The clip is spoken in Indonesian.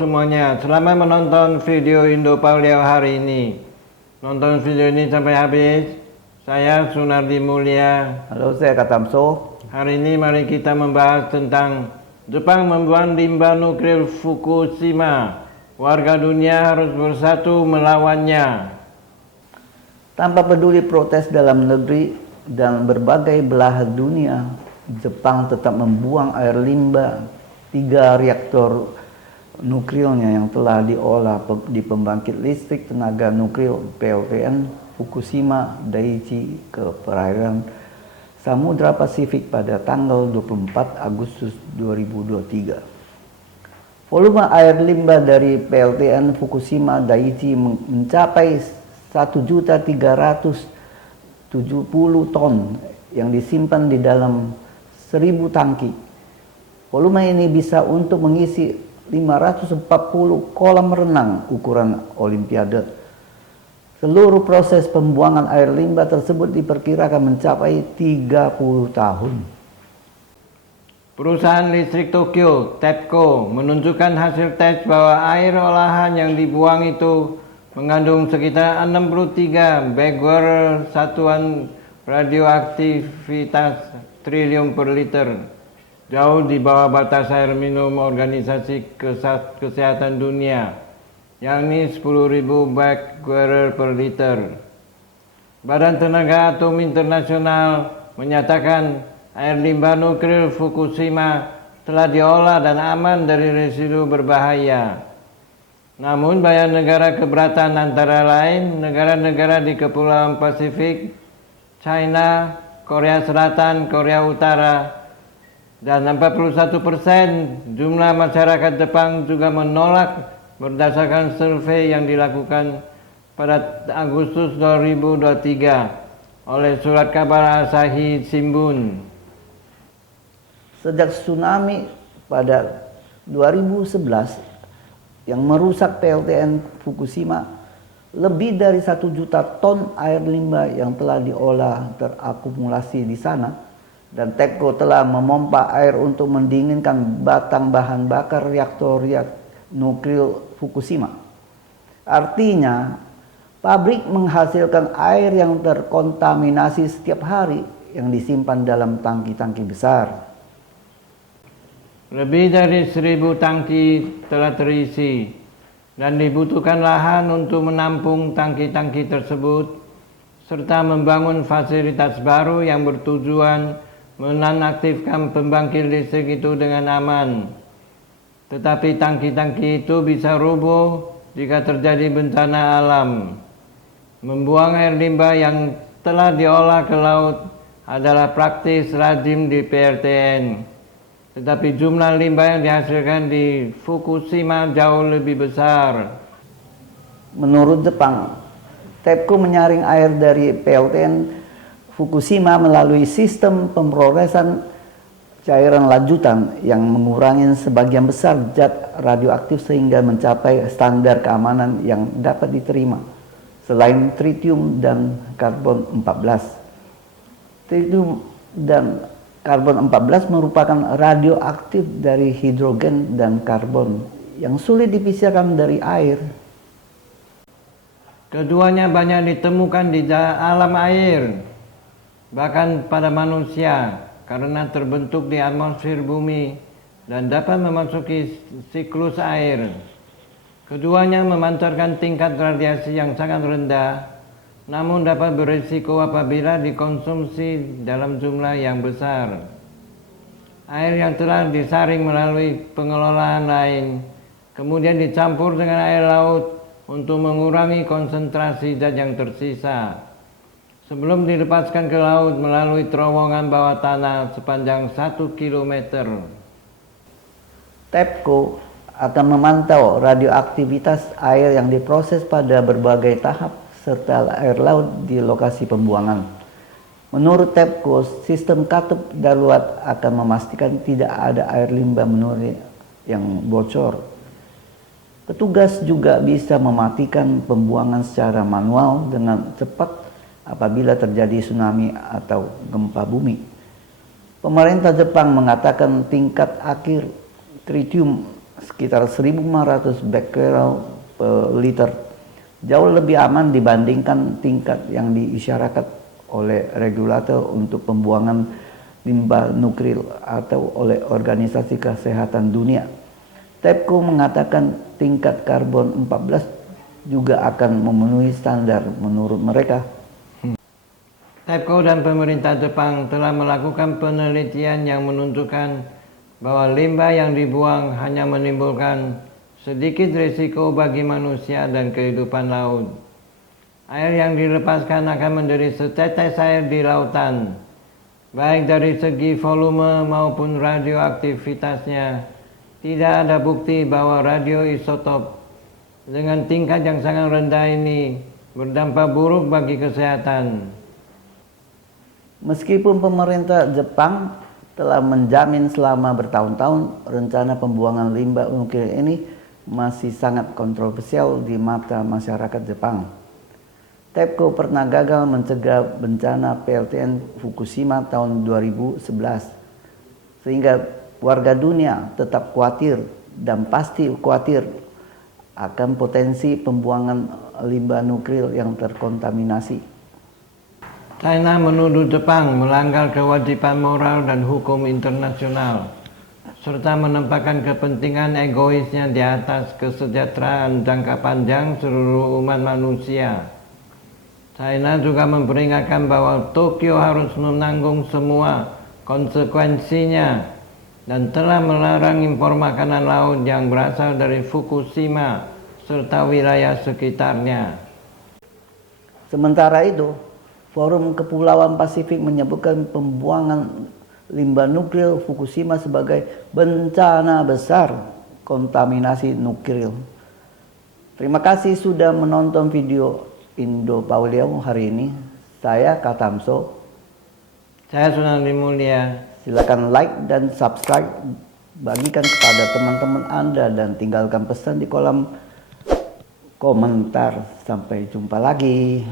semuanya, selamat menonton video Indo Paulio hari ini. Nonton video ini sampai habis. Saya Sunardi Mulia. Halo, saya Katamso. Hari ini mari kita membahas tentang Jepang membuang limbah nuklir Fukushima. Warga dunia harus bersatu melawannya. Tanpa peduli protes dalam negeri dan berbagai belahan dunia, Jepang tetap membuang air limbah 3 reaktor nuklirnya yang telah diolah di pembangkit listrik tenaga nuklir PLTN Fukushima Daiichi ke perairan Samudra Pasifik pada tanggal 24 Agustus 2023. Volume air limbah dari PLTN Fukushima Daiichi mencapai 1.370 ton yang disimpan di dalam 1.000 tangki. Volume ini bisa untuk mengisi 540 kolam renang ukuran Olimpiade. Seluruh proses pembuangan air limbah tersebut diperkirakan mencapai 30 tahun. Perusahaan listrik Tokyo, TEPCO, menunjukkan hasil tes bahwa air olahan yang dibuang itu mengandung sekitar 63 becquerel satuan radioaktivitas triliun per liter. Jauh di bawah batas air minum Organisasi Kesehatan Dunia, yakni 10.000 becquerel per liter. Badan Tenaga Atom Internasional menyatakan air limbah nuklir Fukushima telah diolah dan aman dari residu berbahaya. Namun banyak negara keberatan, antara lain negara-negara di Kepulauan Pasifik, China, Korea Selatan, Korea Utara, dan 41% jumlah masyarakat Jepang juga menolak berdasarkan survei yang dilakukan pada Agustus 2023 oleh surat kabar Asahi Shimbun. Sejak tsunami pada 2011 yang merusak PLTN Fukushima, lebih dari 1 juta ton air limbah yang telah diolah terakumulasi di sana, dan TEPCO telah memompa air untuk mendinginkan batang bahan bakar reaktor nuklir Fukushima. Artinya, pabrik menghasilkan air yang terkontaminasi setiap hari yang disimpan dalam tangki-tangki besar. Lebih dari 1.000 tangki telah terisi dan dibutuhkan lahan untuk menampung tangki-tangki tersebut, serta membangun fasilitas baru yang bertujuan menonaktifkan pembangkit listrik itu dengan aman. Tetapi tangki-tangki itu bisa rubuh jika terjadi bencana alam. Membuang air limbah yang telah diolah ke laut adalah praktis lazim di PLTN. Tetapi jumlah limbah yang dihasilkan di Fukushima jauh lebih besar. Menurut Jepang, TEPCO menyaring air dari PLTN Fukushima melalui sistem pemrosesan cairan lanjutan yang mengurangi sebagian besar zat radioaktif sehingga mencapai standar keamanan yang dapat diterima. Selain tritium dan karbon 14. Tritium dan karbon 14 merupakan radioaktif dari hidrogen dan karbon yang sulit dipisahkan dari air. Keduanya banyak ditemukan di alam air, bahkan pada manusia, karena terbentuk di atmosfer bumi dan dapat memasuki siklus air. Keduanya memancarkan tingkat radiasi yang sangat rendah, namun dapat berisiko apabila dikonsumsi dalam jumlah yang besar. Air yang telah disaring melalui pengelolaan lain, kemudian dicampur dengan air laut untuk mengurangi konsentrasi zat yang tersisa, sebelum dilepaskan ke laut melalui terowongan bawah tanah sepanjang 1 km. TEPCO akan memantau radioaktivitas air yang diproses pada berbagai tahap serta air laut di lokasi pembuangan. Menurut TEPCO, sistem katup darurat akan memastikan tidak ada air limbah menurut yang bocor. Petugas juga bisa mematikan pembuangan secara manual dengan cepat apabila terjadi tsunami atau gempa bumi. Pemerintah Jepang mengatakan tingkat akhir tritium sekitar 1.500 becquerel per liter, jauh lebih aman dibandingkan tingkat yang diisyaratkan oleh regulator untuk pembuangan limbah nuklir atau oleh Organisasi Kesehatan Dunia. TEPCO mengatakan tingkat karbon 14 juga akan memenuhi standar menurut mereka. TEPCO dan pemerintah Jepang telah melakukan penelitian yang menunjukkan bahwa limbah yang dibuang hanya menimbulkan sedikit risiko bagi manusia dan kehidupan laut. Air yang dilepaskan akan menjadi setetes air di lautan, baik dari segi volume maupun radioaktivitasnya. Tidak ada bukti bahwa radioisotop dengan tingkat yang sangat rendah ini berdampak buruk bagi kesehatan. Meskipun pemerintah Jepang telah menjamin selama bertahun-tahun, rencana pembuangan limbah nuklir ini masih sangat kontroversial di mata masyarakat Jepang. TEPCO pernah gagal mencegah bencana PLTN Fukushima tahun 2011, sehingga warga dunia tetap khawatir dan pasti khawatir akan potensi pembuangan limbah nuklir yang terkontaminasi. China menuduh Jepang melanggar kewajiban moral dan hukum internasional, serta menempatkan kepentingan egoisnya di atas kesejahteraan jangka panjang seluruh umat manusia. China juga memperingatkan bahwa Tokyo harus menanggung semua konsekuensinya dan telah melarang impor makanan laut yang berasal dari Fukushima serta wilayah sekitarnya. Sementara itu, Forum Kepulauan Pasifik menyebutkan pembuangan limbah nuklir Fukushima sebagai bencana besar kontaminasi nuklir. Terima kasih sudah menonton video Indo Pauliau hari ini. Saya Katamso. Saya Sunardi Mulia. Silakan like dan subscribe, bagikan kepada teman-teman Anda dan tinggalkan pesan di kolom komentar. Sampai jumpa lagi.